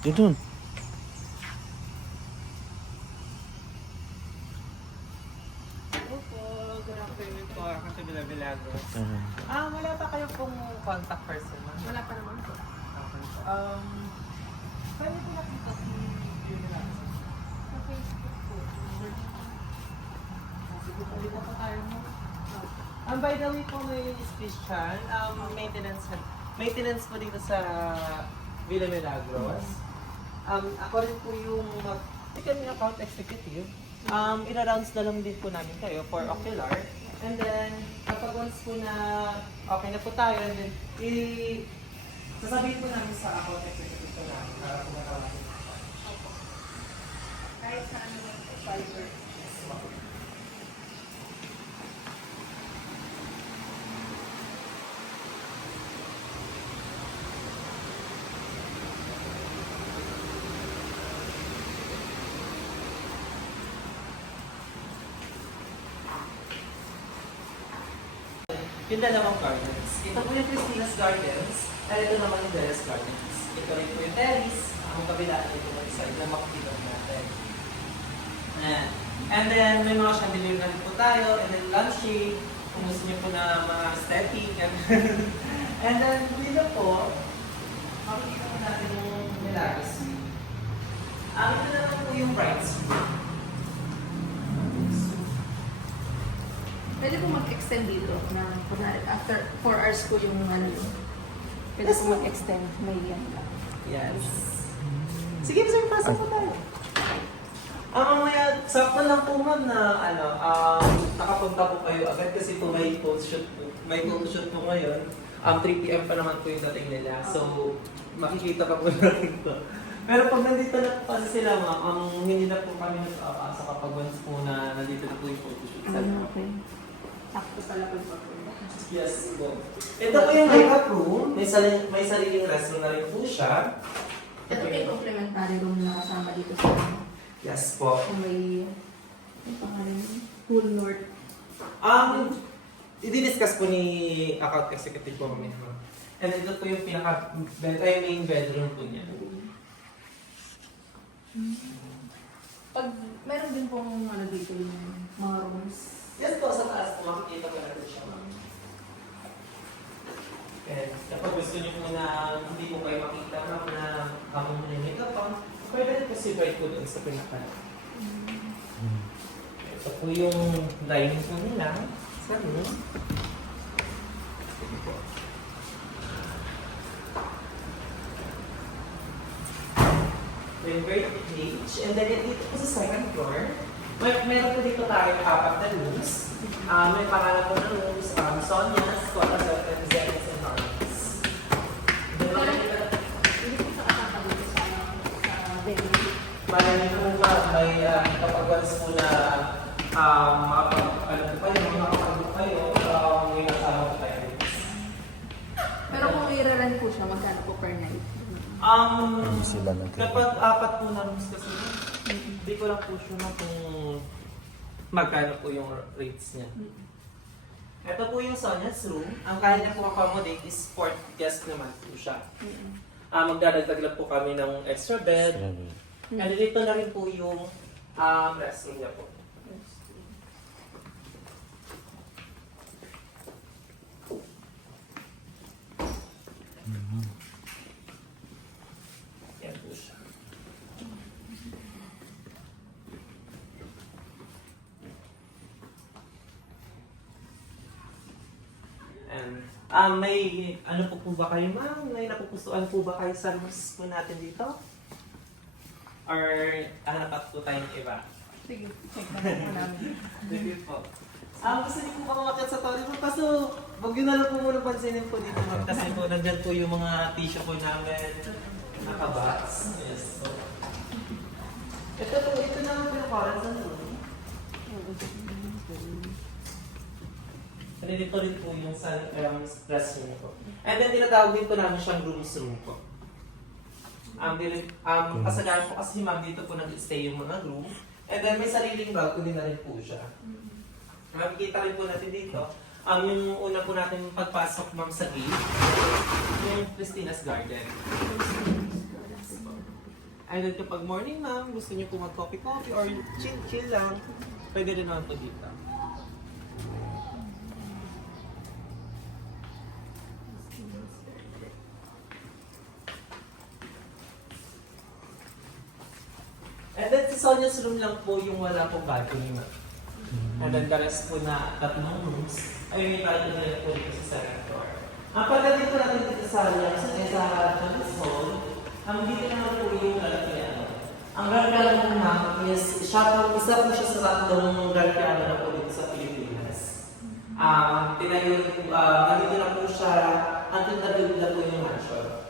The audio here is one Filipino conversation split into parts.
Dito. Opo, good afternoon po. Ako si Bilabilago. Uh, Wala pa kayo pong contact person, ma'am? Wala pa naman po. Okay po. Saan niyo po nakita si Bilabilago? Sa Facebook po. Sige po, dito po tayo mo. By the way po, my name is Christian. Maintenance po dito sa Villa Milagros. Ako rin po yung kami account executive. Ina-rounds na lang din po namin kayo for ocular. And then, kapag once po na okay na po tayo, and then, sasabihin po namin sa account executive po namin para po matawagin. Kahit sa ano lang po, fiber. Yung dalawang gardens. Ito po yung Christina's Gardens, at ito naman yung Deres Gardens. Ito rin po yung terrace, ang kabila ito yung side na makikita natin. And then, may mga chandelier na rin po tayo, and then lampshade, kung gusto niyo po na mga aesthetic. And then, dito po, makikita po natin yung Milagros View. Ito naman po yung Brights View. Pwede po mag-extend dito na kunwari, after 4 hours po yung ano yun. Pwede po mag-extend, may yan ka. Yes. Sige, sir, pasok po tayo. Mamaya, sakto lang po ma'am na nakapunta po kayo agad kasi po may photoshoot po. May photoshoot po ngayon. 3 PM pa naman po yung dating nila. So, makikita pa po natin to. Pero pag nandito na po kasi sila ma'am, hindi na po kami nagpapasa kapag once po na nandito na po yung photoshoot. Okay. Sakto pala po yung pagpunta. Yes po. Ito po yung makeup room. May sariling restroom na rin po siya. Ito po yung complementary room na kasama dito sa Yes po. kung may pangalan yun? Pool North. I-discuss po ni account executive po kami. And ito po yung main bedroom po niya. Pag meron din pong ano dito yung mga rooms. Yes po, sa taas po makikita po natin siya. And kapag gusto niyo po na hindi po kayo makita ma'am na habang may makeup pa, pwede rin po si Bright po doon sa pinaka. Ito po yung dining po nila sa room. Ito po. Then very page. And then dito po sa second floor, meron po dito tayo 4 na rooms. May pangalan po ng rooms, Sonia's, Corazon, and Zenith and Harmonies. Hindi po sa kasama dito sa venue. Marami po ba, may kapag once po na makapag-book kayo, may nasama po tayo. Pero kung i-run po siya, magkano po per night? Hindi sila Kapag 4 po na rooms kasi, hindi ko lang po sure kung magkano po yung rates niya. Ito po yung Sonia's room. Ang kaya niya po accommodate is 4 guests naman po siya. Magdadagdag lang po kami ng extra bed. And dito na rin po yung restroom niya po. Yan po siya. And may ano po ba kayo ma'am? May napupusuan po ba kayo sa rooms po natin dito? Or hanap po tayong iba? Sige, check na po namin. Sige po. Gusto niyo po ba umakyat sa toilet po? Kaso, wag yun na lang po muna pansinin po dito ma'am. Kasi po, nandyan po yung mga tissue po namin. Nakabox. Yes. So, ito naman po yung Corazon room. And dito rin po yung restroom po. And then tinatawag din po namin siyang rooms room po. Kasagaran po kasi ma'am dito po nag-stay yung mga room. And then may sariling balcony na rin po siya. Makikita rin po natin dito. Yung una po natin pagpasok ma'am sa gate, yung Christina's Garden. And then kapag morning ma'am, gusto niyo po mag-coffee-coffee or chill-chill lang, pwede rin naman po dito. And then si Sonia's room lang po yung wala pong balcony ma'am. And then the rest po na tatlong rooms ay may balcony na po dito sa second floor. Ang pagdating po natin dito sa Johnny's Hall, ang dito naman po yung Galpiano. Ang Galpiano po ma'am is isa po siya sa tatlong Galpiano na po dito sa Pilipinas. Nandito na po siya until na-build na po yung mansion.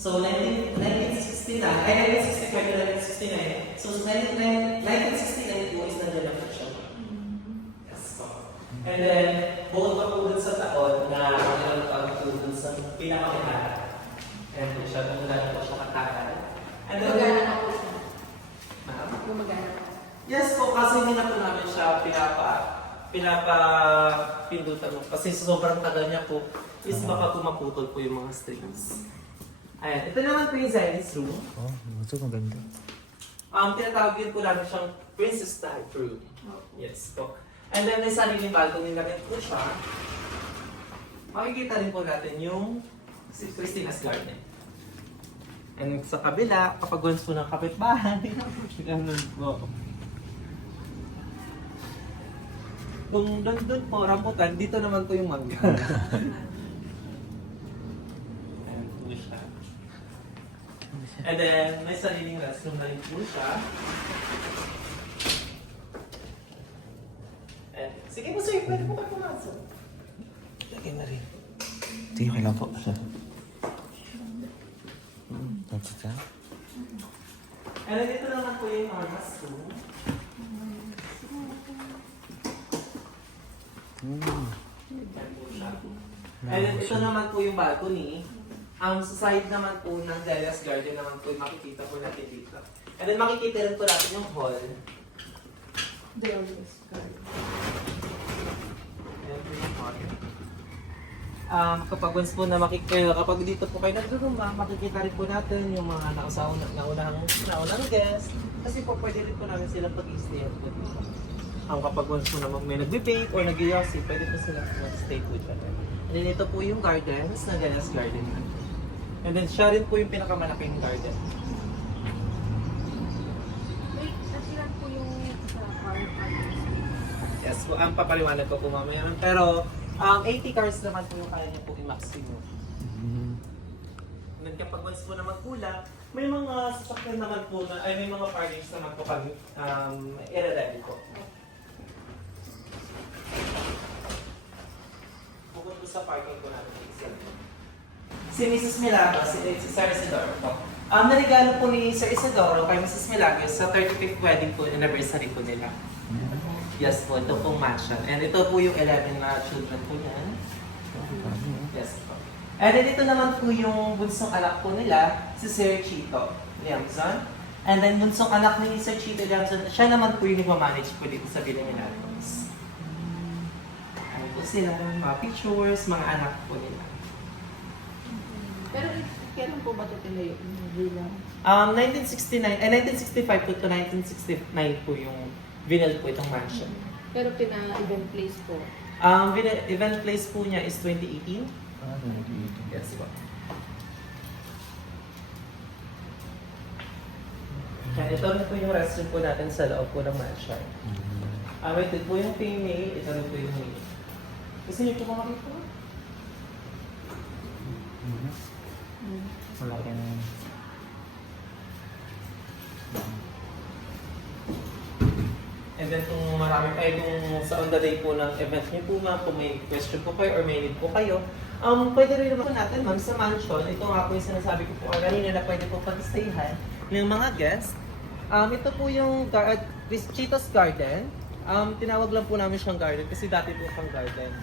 So 1969 to 1969. So 1969 po is nandiyan na po siya. Yes po. And then, bukod pa po dun sa taon na mayroon pa po dun sa pinakamahal. And po siya, kung gano'n po siya katagal. And then, Gumagana na po siya. Ma'am? Gumagana na. Yes po, kasi hindi na po namin siya pinapindutan mo. Kasi sobrang tagal niya po, is baka pumaputol po yung mga strings. Ayan, ito naman po yung Zenny's room. Oh, ito maganda. Tinatawag din po namin siyang princess type room. Yes po. And then may sariling balcony na rin po siya. Makikita rin po natin yung Christina's Garden. And sa kabila, kapag gusto po ng kapitbahay, ganun po. Kung doon po, rambutan, dito naman po yung mangga. Ayan po siya. And then, may sariling restroom na rin po siya. And, sige po sir, pwede po kayo pumasok. Lagyan na rin. Sige, okay lang po. That's it, ha? And then, dito naman po yung mama's room. Ayan po siya. And then, ito naman po yung balcony. Ang sa side naman po ng Delia's Garden naman po yung makikita po natin dito. And then makikita rin po natin yung hall. Delia's Garden. Ayan po yung hall. Kapag once po na kapag dito po kayo nagduruma, makikita rin po natin yung mga naunang guest. Kasi po pwede rin po namin silang pag-i-stay at po dito. Kapag once po na may nagbe-bake or nag-iossi, pwede po sila mag-stay po dyan. And then ito po yung gardens na Delia's Garden. And then siya rin po yung pinakamalaking garden. Wait, natilan po yung sa car parking. Yes po, ang papaliwanag ko po mamaya. Pero 80 cars naman po yung kaya niya po i-maximum. And then kapag once po na magkulang, may mga sasakyan naman po na, ay may mga parkings naman po kami i-ready po. Bukod po sa parking po natin isa. Si Mrs. Milagros, si Sir Isidoro po. Narigalo po ni Sir Isidoro kay Mrs. Milagros sa 35th wedding po, anniversary po nila. Yes po, ito pong mansion. And ito po yung 11 na children po niyan. Yes po. And then ito naman po yung bunsong anak po nila, si Sir Chito Liamson. And then bunsong anak ni Sir Chito Liamson, siya naman po yung nagmamanage po dito sa Villa Milagros. Ano po sila, mga pictures, mga anak po nila. Pero kailan po ba ito tinayo? Villa? 1965 po to 1969 po yung Vinal po itong mansion. Pero event place po. Event place po niya is 2018. Ah, nandito. Yes po. Kaya ito rin po yung restroom po natin sa loob po ng mansion. Ito po yung female, ito rin po yung male. Gusto niyo po makakita? Wala ka na. And then kung marami kayo kung sa on the day po ng event niyo po ma'am, kung may question po kayo or may need po kayo, pwede rin naman natin ma'am sa mansion. Ito nga po yung sinasabi ko po kanina na pwede po pag-stayhan ng mga guests. Ito po yung Chito's Garden. Tinawag lang po namin siyang garden kasi dati po siyang garden.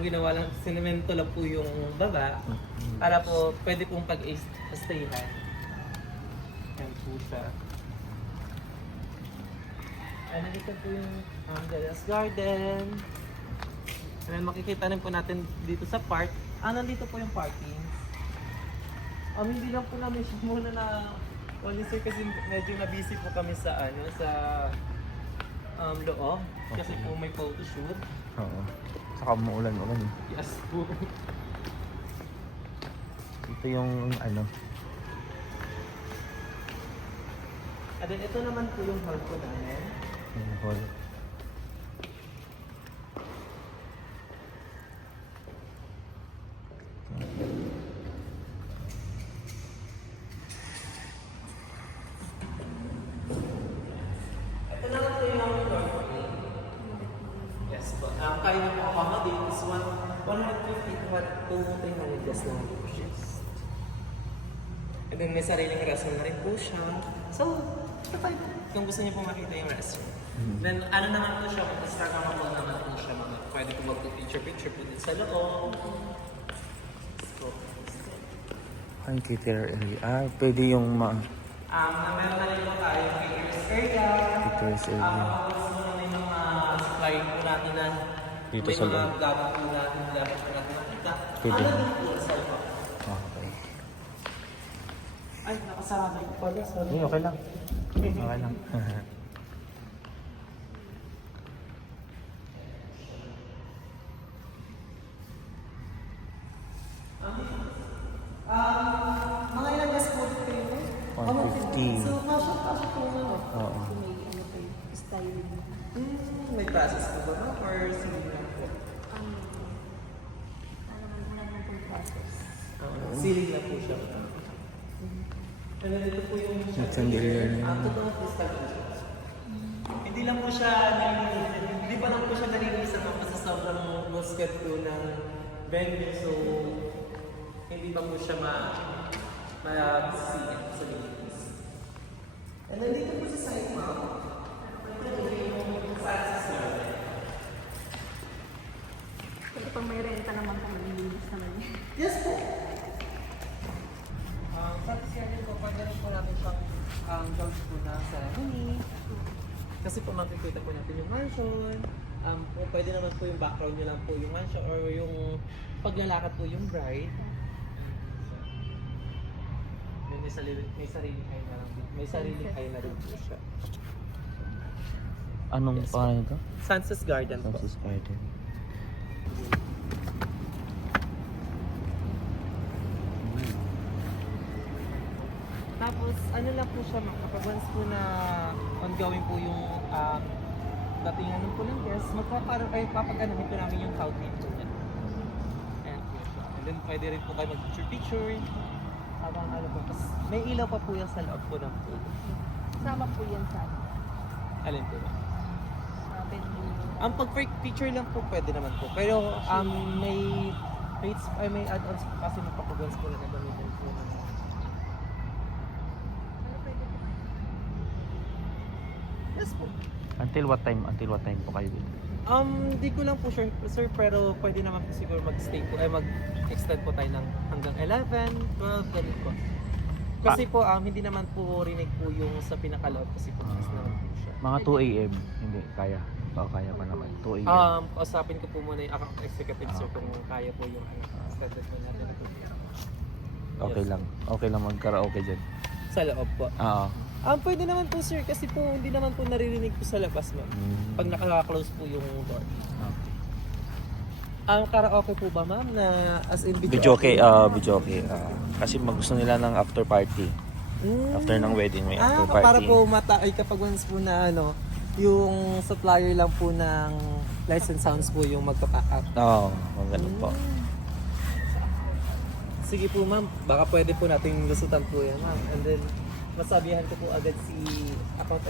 Ginawa lang, sinemento lang po yung baba para po pwede pong pag-stayhan. Yan po siya. And then ito po yung Delia's Garden. And then makikita rin po natin dito sa park. Nandito po yung parking. Hindi lang po namin siya muna na Only sir kasi medyo na-busy po kami sa loob. Kasi po may photoshoot. Oo. Saka umuulan-ulan eh. Yes po. Ito yung ano. And then ito naman po yung hall po namin. Yung hall. Ito naman po yung yes po. Kaya na po accommodate is 150 to 300 guests lang po siya. And then may sariling restroom na rin po siya. So, kung gusto niyo po makita yung restroom. Then ano naman po siya, Instagrammable naman po siya. Pwede po mag-picture-picture po din sa loob. So, Ay, caterer area. Ah, pwede yung meron na rin po tayo caterers area. caterers area. Tapos may mga supply po natin na Dito may sa mga loob. gamit po natin makita. Pwede. Ano din po sa loob? Okay. Ay, nakasarado ko pala. Sorry. Hindi, okay lang. Okay lang. Mga ilang gas po dito kayo? 150. So, kasya po na. Oo. May ano pa yung style. May process po ba no? Or sige lang po? Ano naman pong process. Ceiling lang po siya. And then ito po yung Chandelier na yun. Ang totoo po sa hindi lang po siya hindi pa lang po siya nalilinisan ng kasi sobrang musket po ng venue. So, hindi pa po siya ma-singit sa linis. And then dito po sa side mount. Ito yung access natin. Pero pag may renta naman kami, nilinis naman yun. Yes po. Sa schedule po, pag ganun po natin siyang gawin po na ceremony. Kasi po makikita po natin yung mansion. Pwede naman po yung background nyo lang po yung mansion or yung paglalakad po yung bride. May sariling kayo na lang. May sariling kayo na rin po siya. Anong pangalan ito? Sunset Garden po. Sunset Garden. Tapos, ano lang po siya, kapag once po na ongoing po yung datingan po ng guests, papaganahin po namin yung fountain po niya. Ayan po siya. And then, pwede rin po kayo mag-picture-picture. Habang ano po, tapos may ilaw pa po yan sa loob po ng pool. Sama po yan sa Alin po ba? venue. Ang pag-picture lang po pwede naman po. Pero may rates, may add-ons po kasi magpapag-ons po na gagamitin po. Yes po. Until what time? Until what time po kayo dito? Di ko lang po sure, sir, pero pwede naman po siguro mag-stay po, mag-extend po tayo ng hanggang 11, 12, ganun po. Kasi po, hindi naman po rinig po yung sa pinakaloob kasi po mas naman po siya. Mga 2 a.m. Hindi, kaya. Oo, kaya pa naman. 2 a.m. Kausapin ko po muna yung account executive sir kung kaya po yung standard po natin. Okay lang. Okay lang mag-karaoke dyan. Sa loob po. Oo. Pwede naman po sir kasi po hindi naman po naririnig po sa labas ma'am. Pag naka-close po yung door. Okay. Ang karaoke po ba ma'am na as in Video okay, video okay. Kasi gusto nila ng after party. After ng wedding may after party. Para po ay kapag once po na yung supplier lang po ng licensed sounds po yung magpa-pack up. Oo, ganun po. Sige po ma'am, baka pwede po nating lusutan po yan ma'am. And then masabihan ko po agad si account